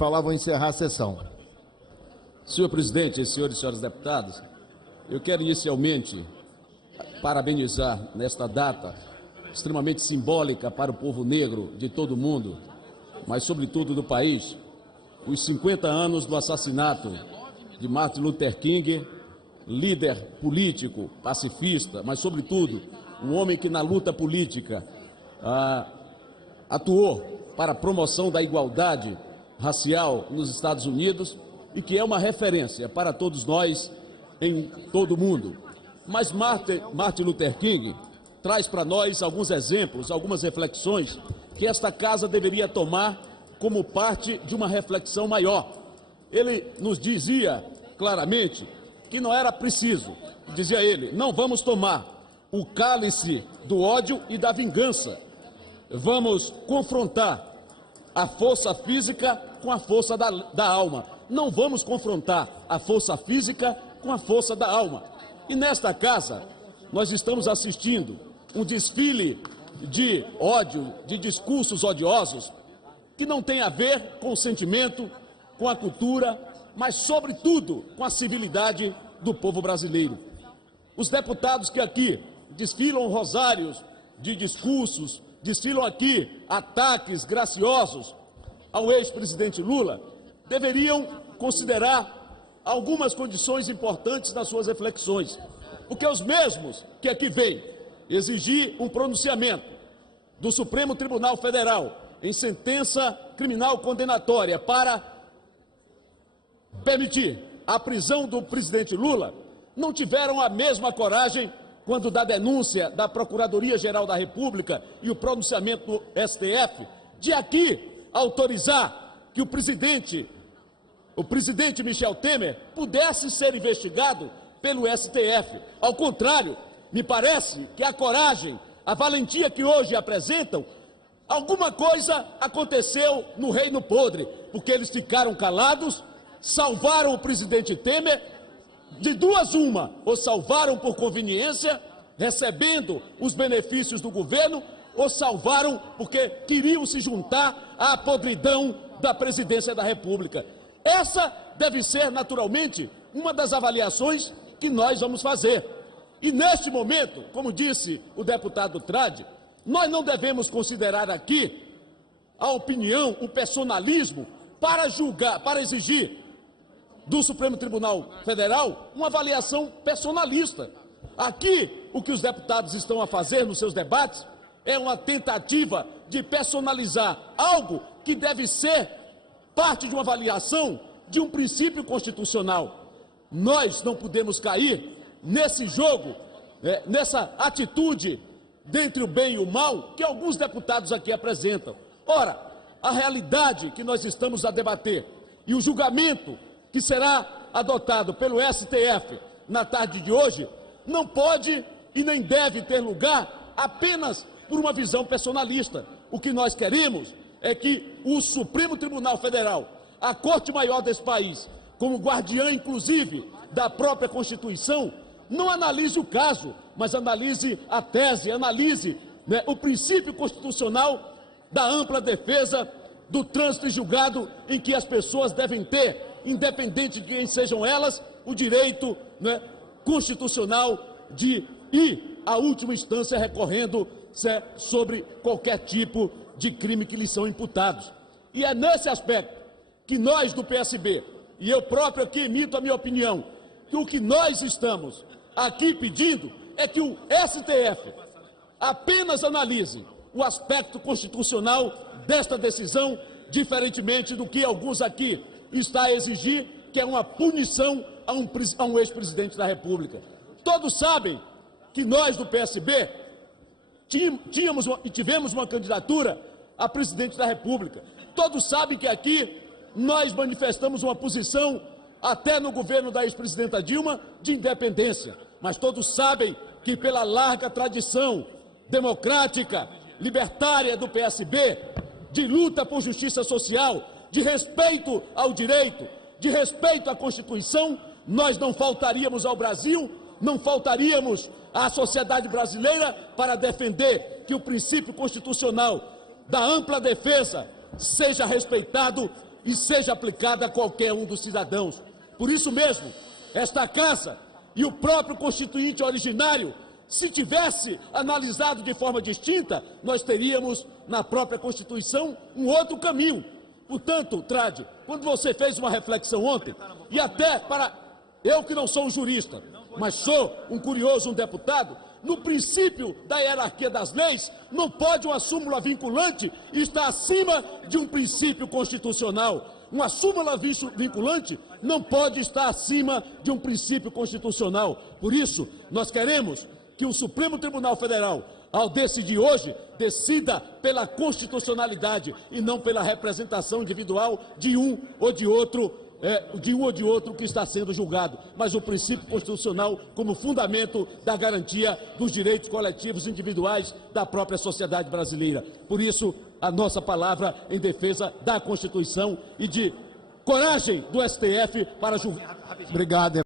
falar, vou encerrar a sessão. Senhor presidente, senhores e senhoras deputados, eu quero inicialmente parabenizar nesta data extremamente simbólica para o povo negro de todo o mundo, mas sobretudo do país, os 50 anos do assassinato de Martin Luther King, líder político, pacifista, mas sobretudo um homem que na luta política atuou para a promoção da igualdade racial nos Estados Unidos e que é uma referência para todos nós em todo o mundo. Mas Martin Luther King traz para nós alguns exemplos, algumas reflexões que esta casa deveria tomar como parte de uma reflexão maior. Ele nos dizia claramente que não era preciso, dizia ele, não vamos tomar o cálice do ódio e da vingança. Vamos confrontar a força física com a força da alma. Não vamos confrontar a força física com a força da alma. E nesta casa, nós estamos assistindo um desfile de ódio, de discursos odiosos, que não tem a ver com o sentimento, com a cultura, mas, sobretudo, com a civilidade do povo brasileiro. Os deputados que aqui desfilam rosários de discursos, desfilam aqui ataques graciosos ao ex-presidente Lula, deveriam considerar algumas condições importantes nas suas reflexões. Porque os mesmos que aqui vêm exigir um pronunciamento do Supremo Tribunal Federal em sentença criminal condenatória para permitir a prisão do presidente Lula, não tiveram a mesma coragem quando da denúncia da Procuradoria-Geral da República e o pronunciamento do STF, de aqui autorizar que o presidente Michel Temer pudesse ser investigado pelo STF. Ao contrário, me parece que a coragem, a valentia que hoje apresentam, alguma coisa aconteceu no Reino Podre, porque eles ficaram calados, salvaram o presidente Temer, de duas uma, ou salvaram por conveniência, recebendo os benefícios do governo, ou salvaram porque queriam se juntar à podridão da presidência da República. Essa deve ser, naturalmente, uma das avaliações que nós vamos fazer. E neste momento, como disse o deputado Trade, nós não devemos considerar aqui a opinião, o personalismo, para julgar, para exigir do Supremo Tribunal Federal uma avaliação personalista. Aqui, o que os deputados estão a fazer nos seus debates é uma tentativa de personalizar algo que deve ser parte de uma avaliação de um princípio constitucional. Nós não podemos cair nesse jogo, nessa atitude dentre o bem e o mal que alguns deputados aqui apresentam. Ora, a realidade que nós estamos a debater e o julgamento que será adotado pelo STF na tarde de hoje não pode e nem deve ter lugar apenas por uma visão personalista. O que nós queremos é que o Supremo Tribunal Federal, a Corte Maior desse país, como guardiã, inclusive, da própria Constituição, não analise o caso, mas analise a tese, analise o princípio constitucional da ampla defesa do trânsito e julgado em que as pessoas devem ter, independente de quem sejam elas, o direito constitucional de ir à última instância recorrendo sobre qualquer tipo de crime que lhes são imputados. E é nesse aspecto que nós do PSB, e eu próprio aqui emito a minha opinião, que o que nós estamos aqui pedindo é que o STF apenas analise o aspecto constitucional desta decisão, diferentemente do que alguns aqui estão a exigir, que é uma punição a um ex-presidente da República. Todos sabem que nós do PSB tínhamos e tivemos uma candidatura a presidente da República. Todos sabem que aqui nós manifestamos uma posição, até no governo da ex-presidenta Dilma, de independência. Mas todos sabem que pela larga tradição democrática, libertária do PSB, de luta por justiça social, de respeito ao direito, de respeito à Constituição, nós não faltaríamos ao Brasil, não faltaríamos à sociedade brasileira para defender que o princípio constitucional da ampla defesa seja respeitado e seja aplicada a qualquer um dos cidadãos. Por isso mesmo, esta Casa e o próprio Constituinte originário, se tivesse analisado de forma distinta, nós teríamos na própria Constituição um outro caminho. Portanto, Trade, quando você fez uma reflexão ontem, e até para eu que não sou um jurista, mas sou um curioso, um deputado, no princípio da hierarquia das leis, não pode uma súmula vinculante estar acima de um princípio constitucional. Uma súmula vinculante não pode estar acima de um princípio constitucional. Por isso, nós queremos que o Supremo Tribunal Federal, ao decidir hoje, decida pela constitucionalidade e não pela representação individual de um ou de outro que está sendo julgado, mas o princípio constitucional como fundamento da garantia dos direitos coletivos individuais da própria sociedade brasileira. Por isso, a nossa palavra em defesa da Constituição e de coragem do STF para julgar. Obrigado.